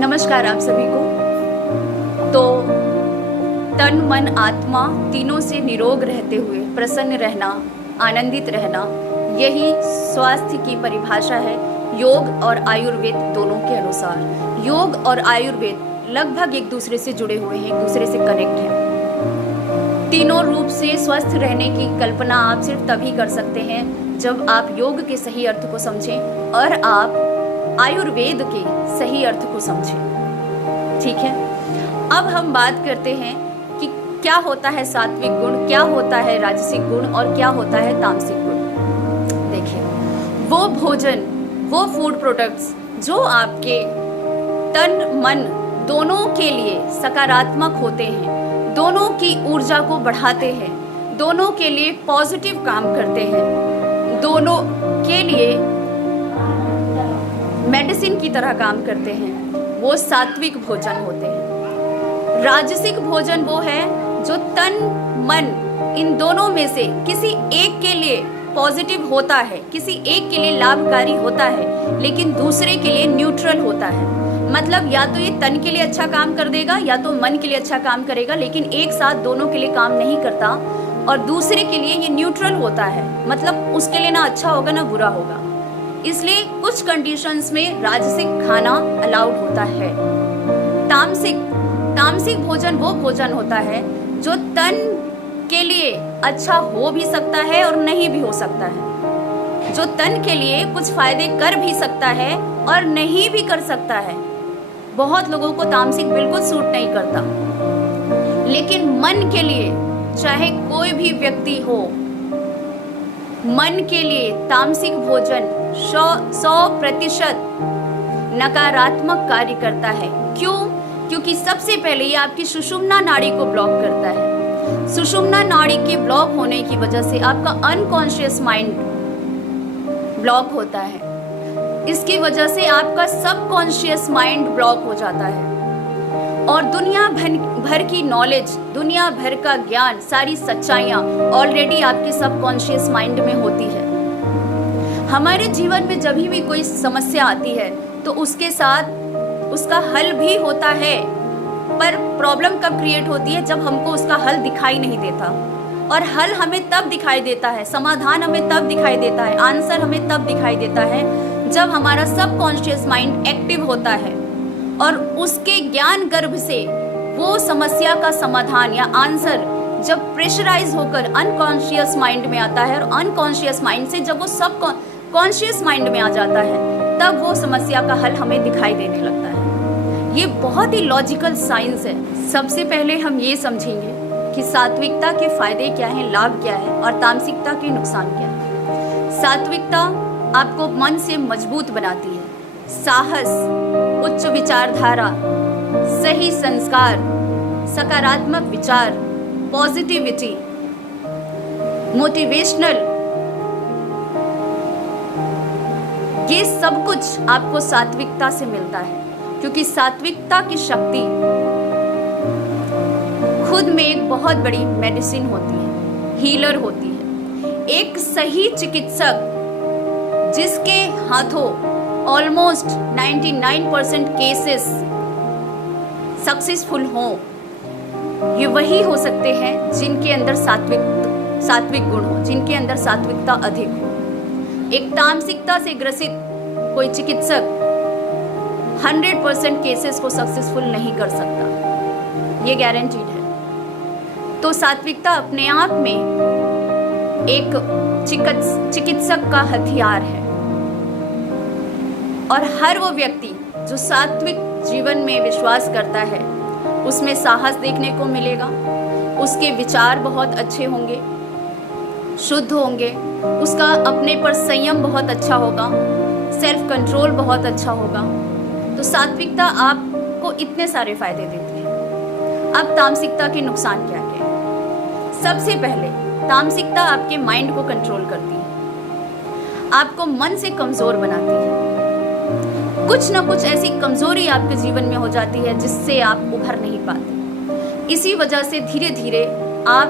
नमस्कार आप सभी को। तो तन मन आत्मा तीनों से निरोग रहते हुए प्रसन्न रहना, आनंदित रहना, यही स्वास्थ्य की परिभाषा है योग और आयुर्वेद दोनों के अनुसार। योग और आयुर्वेद लगभग एक दूसरे से जुड़े हुए हैं, एक दूसरे से कनेक्ट हैं। तीनों रूप से स्वस्थ रहने की कल्पना आप सिर्फ तभी कर सकते हैं जब आप योग के सही अर्थ को समझें और आप आयुर्वेद के सही अर्थ को समझें। ठीक है, अब हम बात करते हैं कि क्या होता है सात्विक गुण, क्या होता है राजसिक गुण और क्या होता है तामसिक गुण। देखिए, वो भोजन, वो फूड प्रोडक्ट्स जो आपके तन मन दोनों के लिए सकारात्मक होते हैं, दोनों की ऊर्जा को बढ़ाते हैं, दोनों के लिए पॉजिटिव काम करते हैं, दोनों के लिए मेडिसिन की तरह काम करते हैं, वो सात्विक भोजन होते हैं। राजसिक भोजन वो है जो तन मन इन दोनों में से किसी एक के लिए पॉजिटिव होता है, किसी एक के लिए लाभकारी होता है, लेकिन दूसरे के लिए न्यूट्रल होता है। मतलब या तो ये तन के लिए अच्छा काम कर देगा या तो मन के लिए अच्छा काम करेगा, लेकिन एक साथ दोनों के लिए काम नहीं करता। और दूसरे के लिए ये न्यूट्रल होता है, मतलब उसके लिए ना अच्छा होगा ना बुरा होगा। इसलिए कुछ कंडीशंस में राजसिक खाना अलाउड होता है। तामसिक भोजन वो भोजन होता है जो तन के लिए अच्छा हो भी सकता है और नहीं भी हो सकता है, जो तन के लिए कुछ फायदे कर भी सकता है और नहीं भी कर सकता है। बहुत लोगों को तामसिक बिल्कुल सूट नहीं करता, लेकिन मन के लिए, चाहे कोई भी व्यक्ति हो, मन के लिए तामसिक भोजन 100% नकारात्मक कार्य करता है। क्यों? क्योंकि सबसे पहले ये आपकी सुषुम्ना नाड़ी को ब्लॉक करता है। सुषुम्ना नाड़ी के ब्लॉक होने की वजह से आपका अनकॉन्शियस माइंड ब्लॉक होता है। इसकी वजह से आपका सबकॉन्शियस माइंड ब्लॉक हो जाता है और दुनिया भर की नॉलेज, दुनिया भर का ज्ञान, सारी सच्चाइयाँ ऑलरेडी आपके सबकॉन्शियस माइंड में होती है। हमारे जीवन में जब भी कोई समस्या आती है तो उसके साथ उसका हल भी होता है, पर प्रॉब्लम कब क्रिएट होती है? जब हमको उसका हल दिखाई नहीं देता। और हल हमें तब दिखाई देता है, समाधान हमें तब दिखाई देता है, आंसर हमें तब दिखाई देता है जब हमारा सबकॉन्शियस माइंड एक्टिव होता है और उसके ज्ञान गर्भ से वो समस्या का समाधान या आंसर जब प्रेशराइज होकर अनकॉन्शियस माइंड में आता है, और अनकॉन्शियस माइंड से जब वो सबकॉन्शियस माइंड में आ जाता है, तब वो समस्या का हल हमें दिखाई देने लगता है। ये बहुत ही लॉजिकल साइंस है। सबसे पहले हम ये समझेंगे कि सात्विकता के फायदे क्या हैं, लाभ क्या है और तामसिकता के नुकसान क्या है। सात्विकता आपको मन से मजबूत बनाती है। साहस, उच्च विचारधारा, सही संस्कार, सकारात्मक विचार, पॉजिटिविटी, मोटिवेशनल, ये सब कुछ आपको सात्विकता से मिलता है। क्योंकि सात्विकता की शक्ति खुद में एक बहुत बड़ी मेडिसिन होती है, हीलर होती है। एक सही चिकित्सक जिसके हाथों ऑलमोस्ट 99% केसेस सक्सेसफुल हों, ये वही हो सकते हैं जिनके अंदर सात्विक गुण हो, जिनके अंदर सात्विकता अधिक हो। एक तामसिकता से ग्रसित कोई चिकित्सक 100% केसेस को सक्सेसफुल नहीं कर सकता, ये गारंटीड है। तो सात्विकता अपने आप में एक चिकित्सक का हथियार है। और हर वो व्यक्ति जो सात्विक जीवन में विश्वास करता है, उसमें साहस देखने को मिलेगा, उसके विचार बहुत अच्छे होंगे, शुद्ध होंगे, उसका अपने पर संयम बहुत अच्छा होगा, सेल्फ कंट्रोल बहुत अच्छा होगा। तो सात्विकता आपको इतने सारे फायदे देती है। अब तामसिकता के नुकसान क्या क्या है? सबसे पहले, तामसिकता आपके माइंड को कंट्रोल करती है, आपको मन से कमजोर बनाती है। कुछ ना कुछ ऐसी कमजोरी आपके जीवन में हो जाती है जिससे आप उभर नहीं पाते। इसी वजह से धीरे धीरे आप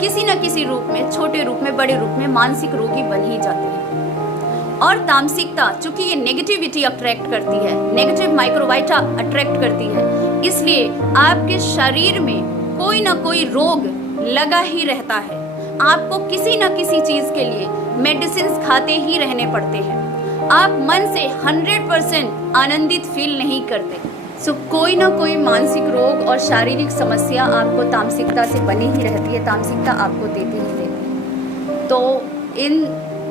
किसी न किसी रूप में, छोटे रूप में, बड़े रूप में मानसिक रोगी बन ही जाते हैं। और तामसिकता, चूंकि ये नेगेटिविटी अट्रैक्ट करती है, नेगेटिव माइक्रोबाइटा अट्रैक्ट करती है, इसलिए आपके शरीर में कोई ना कोई रोग लगा ही रहता है। आपको किसी न किसी चीज के लिए मेडिसिन खाते ही रहने पड़ते हैं। आप मन से 100% आनंदित फील नहीं करते। सो कोई ना कोई मानसिक रोग और शारीरिक समस्या आपको तामसिकता से बनी ही रहती है, तामसिकता आपको देती ही देती है। तो इन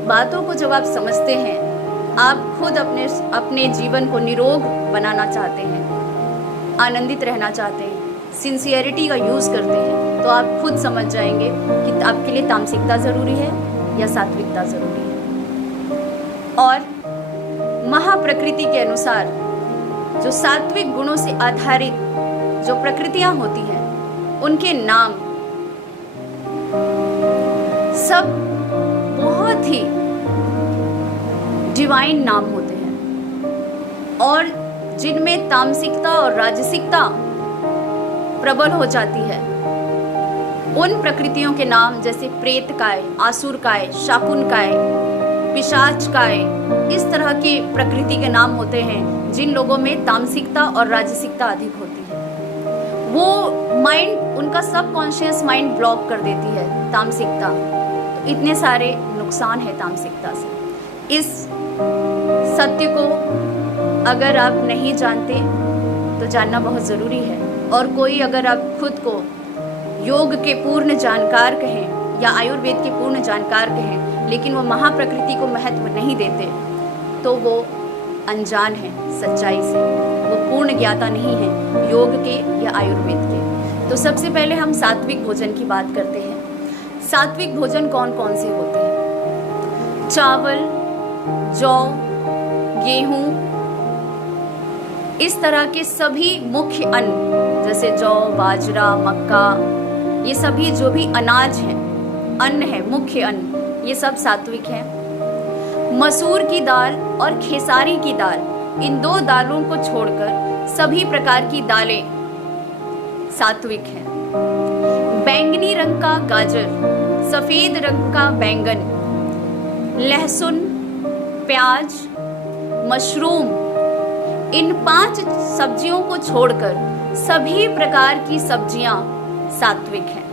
बातों को जब आप समझते हैं, आप खुद अपने जीवन को निरोग बनाना चाहते हैं, आनंदित रहना चाहते हैं, सिंसियरिटी का यूज़ करते हैं, तो आप खुद समझ जाएंगे कि आपके लिए तामसिकता ज़रूरी है या सात्विकता ज़रूरी है। और महाप्रकृति के अनुसार जो सात्विक गुणों से आधारित जो प्रकृतियां होती हैं, उनके नाम सब बहुत ही डिवाइन नाम होते हैं, और जिनमें तामसिकता और राजसिकता प्रबल हो जाती है, उन प्रकृतियों के नाम जैसे प्रेतकाय, आसुरकाय, शाकुनकाय, पिशाचकाय, इस तरह के प्रकृति के नाम होते हैं जिन लोगों में तामसिकता और राजसिकता अधिक होती है। वो माइंड, उनका सबकॉन्शियस माइंड ब्लॉक कर देती है तामसिकता। तो इतने सारे नुकसान है तामसिकता से। इस सत्य को अगर आप नहीं जानते तो जानना बहुत ज़रूरी है। और कोई अगर आप खुद को योग के पूर्ण जानकार कहें या आयुर्वेद के पूर्ण जानकार कहें, लेकिन वो महाप्रकृति को महत्व नहीं देते, तो वो अनजान है सच्चाई से, वो पूर्ण ज्ञाता नहीं है योग के या आयुर्वेद के। तो सबसे पहले हम सात्विक भोजन की बात करते हैं। सात्विक भोजन कौन कौन से होते हैं? चावल, जौ, गेहूं, इस तरह के सभी मुख्य अन्न जैसे जौ, बाजरा, मक्का, ये सभी जो भी अनाज हैं, अन्न है, मुख्य अन्न, ये सब सात्विक हैं। मसूर की दाल और खेसारी की दाल, इन दो दालों को छोड़कर सभी प्रकार की दालें सात्विक हैं। बैंगनी रंग का गाजर, सफेद रंग का बैंगन, लहसुन, प्याज, मशरूम, इन 5 सब्जियों को छोड़कर सभी प्रकार की सब्जियां सात्विक हैं।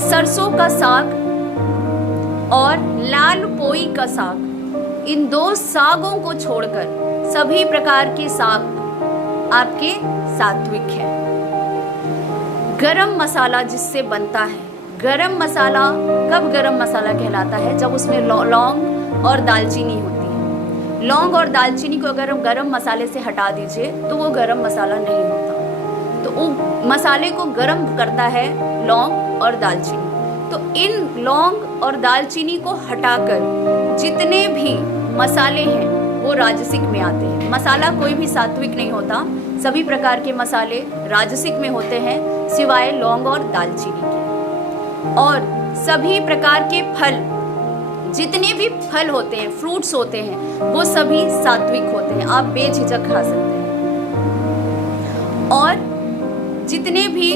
सरसों का साग और लाल पोई का साग, इन 2 सागों को छोड़कर सभी प्रकार के साग आपके सात्विक हैं। गरम मसाला जिससे बनता है, गरम मसाला कब गरम मसाला कहलाता है? जब उसमें लौंग और दालचीनी होती है। लौंग और दालचीनी को अगर हम गरम मसाले से हटा दीजिए तो वो गरम मसाला नहीं होता। तो वो मसाले को गरम करता है लौंग और दालचीनी। तो इन लौंग और दालचीनी को हटाकर जितने भी मसाले हैं वो राजसिक में आते हैं। मसाला कोई भी सात्विक नहीं होता, सभी प्रकार के मसाले राजसिक में होते हैं सिवाय लौंग और दालचीनी के। और सभी प्रकार के फल, जितने भी फल होते हैं, फ्रूट्स होते हैं, वो सभी सात्विक होते हैं, आप बेझिझक खा सकते हैं। और जितने भी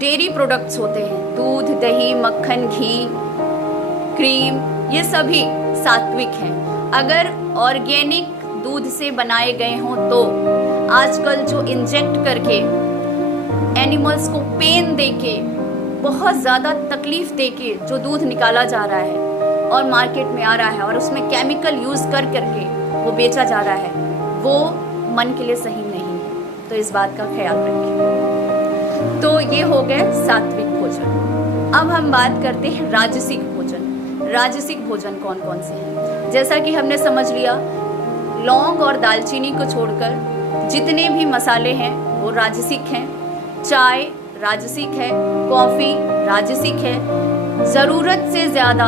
डेयरी प्रोडक्ट्स होते हैं, दूध, दही, मक्खन, घी, क्रीम, ये सभी सात्विक हैं। अगर ऑर्गेनिक दूध से बनाए गए हों तो आजकल जो इंजेक्ट करके एनिमल्स को पेन देके, बहुत ज़्यादा तकलीफ देके जो दूध निकाला जा रहा है और मार्केट में आ रहा है और उसमें केमिकल यूज़ कर करके वो बेचा जा रहा है, वो मन के लिए सही नहीं है। तो इस बात का ख्याल रखें। तो ये हो गए सात्विक भोजन। अब हम बात करते हैं राजसिक भोजन। राजसिक भोजन कौन कौन से हैं? जैसा कि हमने समझ लिया, लौंग और दालचीनी को छोड़कर जितने भी मसाले हैं वो राजसिक हैं। चाय राजसिक है, कॉफ़ी राजसिक है। ज़रूरत से ज़्यादा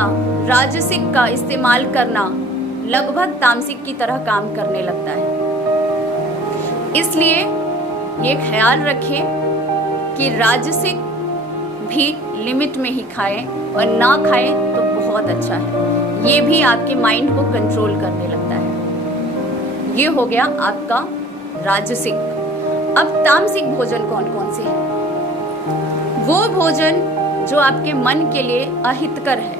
राजसिक का इस्तेमाल करना लगभग तामसिक की तरह काम करने लगता है। इसलिए ये ख्याल रखें कि राजसिक भी लिमिट में ही खाएं, और ना खाएं तो बहुत अच्छा है। ये भी आपके माइंड को कंट्रोल करने लगता है। ये हो गया आपका राजसिक। अब तामसिक भोजन कौन कौन से हैं? वो भोजन जो आपके मन के लिए अहितकर है,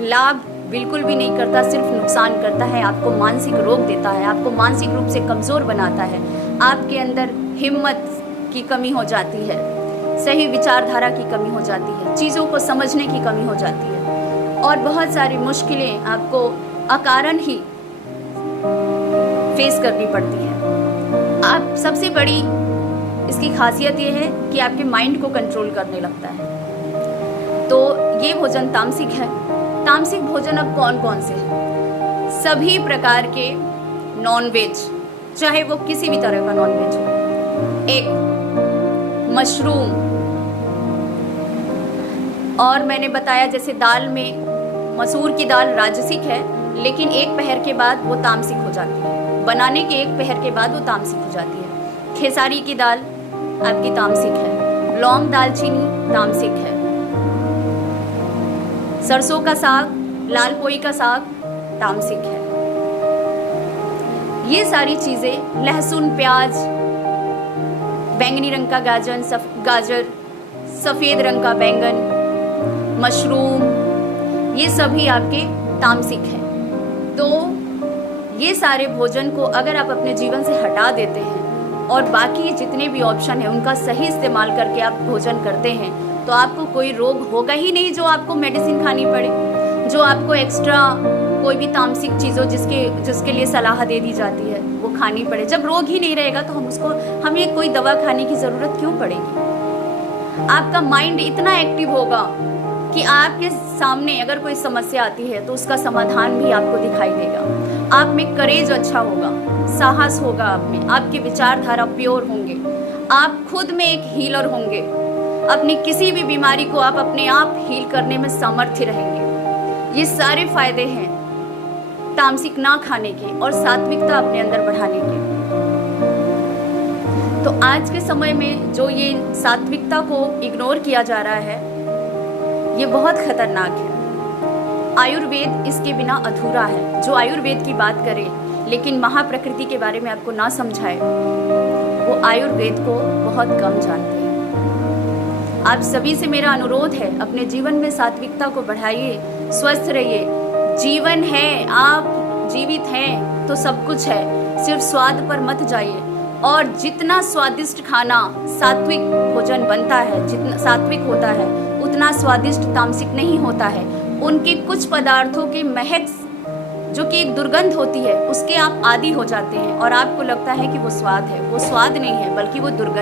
लाभ बिल्कुल भी नहीं करता, सिर्फ नुकसान करता है, आपको मानसिक रोग देता है, आपको मानसिक रूप से कमज़ोर बनाता है, आपके अंदर हिम्मत की कमी हो जाती है, सही विचारधारा की कमी हो जाती है, चीज़ों को समझने की कमी हो जाती है और बहुत सारी मुश्किलें आपको अकारण ही फेस करनी पड़ती है। आप सबसे बड़ी इसकी खासियत ये है कि आपके माइंड को कंट्रोल करने लगता है। तो ये भोजन तामसिक है। तामसिक भोजन अब कौन कौन से हैं? सभी प्रकार के नॉनवेज, चाहे वो किसी भी तरह का नॉनवेज हो, एक मशरूम, और मैंने बताया जैसे दाल में मसूर की दाल राजसिक है, लेकिन एक पहर के बाद वो तामसिक हो जाती है, बनाने के एक पहर के बाद वो तामसिक हो जाती है। खेसारी की दाल आपकी तामसिक है, लौंग दालचीनी तामसिक है, सरसों का साग, लाल पोई का साग तामसिक है। ये सारी चीज़ें, लहसुन, प्याज, बैंगनी रंग का गाजर, सफ़ेद रंग का बैंगन, मशरूम, ये सभी आपके तामसिक हैं। तो ये सारे भोजन को अगर आप अपने जीवन से हटा देते हैं और बाकी जितने भी ऑप्शन हैं उनका सही इस्तेमाल करके आप भोजन करते हैं तो आपको कोई रोग होगा ही नहीं जो आपको मेडिसिन खानी पड़े, जो आपको एक्स्ट्रा कोई भी तामसिक चीज़ों जिसके लिए सलाह दे दी जाती है वो खानी पड़े। जब रोग ही नहीं रहेगा तो हमें कोई दवा खाने की ज़रूरत क्यों पड़ेगी? आपका माइंड इतना एक्टिव होगा कि आपके सामने अगर कोई समस्या आती है तो उसका समाधान भी आपको दिखाई देगा। आप में करेज अच्छा होगा, साहस होगा आप में, आपके विचारधारा प्योर होंगे, आप खुद में एक हीलर होंगे, अपनी किसी भी बीमारी को आप अपने आप हील करने में समर्थ रहेंगे। ये सारे फायदे हैं तामसिक ना खाने के और सात्विकता अपने अंदर बढ़ाने के। तो आज के समय में जो ये सात्विकता को इग्नोर किया जा रहा है ये बहुत खतरनाक है। आयुर्वेद इसके बिना अधूरा है। जो आयुर्वेद की बात करे लेकिन महाप्रकृति के बारे में आपको ना समझाए वो आयुर्वेद को बहुत कम जानते हैं। आप सभी से मेरा अनुरोध है, अपने जीवन में सात्विकता को बढ़ाइए, स्वस्थ रहिए। जीवन है, आप जीवित हैं तो सब कुछ है, सिर्फ स्वाद पर मत जाइए। और जितना स्वादिष्ट खाना सात्विक भोजन बनता है, जितना सात्विक होता है उतना स्वादिष्ट तामसिक नहीं होता है। उनके कुछ पदार्थों के महक जो कि एक दुर्गंध होती है उसके आप आदी हो जाते हैं और आपको लगता है कि वो स्वाद है। वो स्वाद नहीं है बल्कि वो दुर्गंध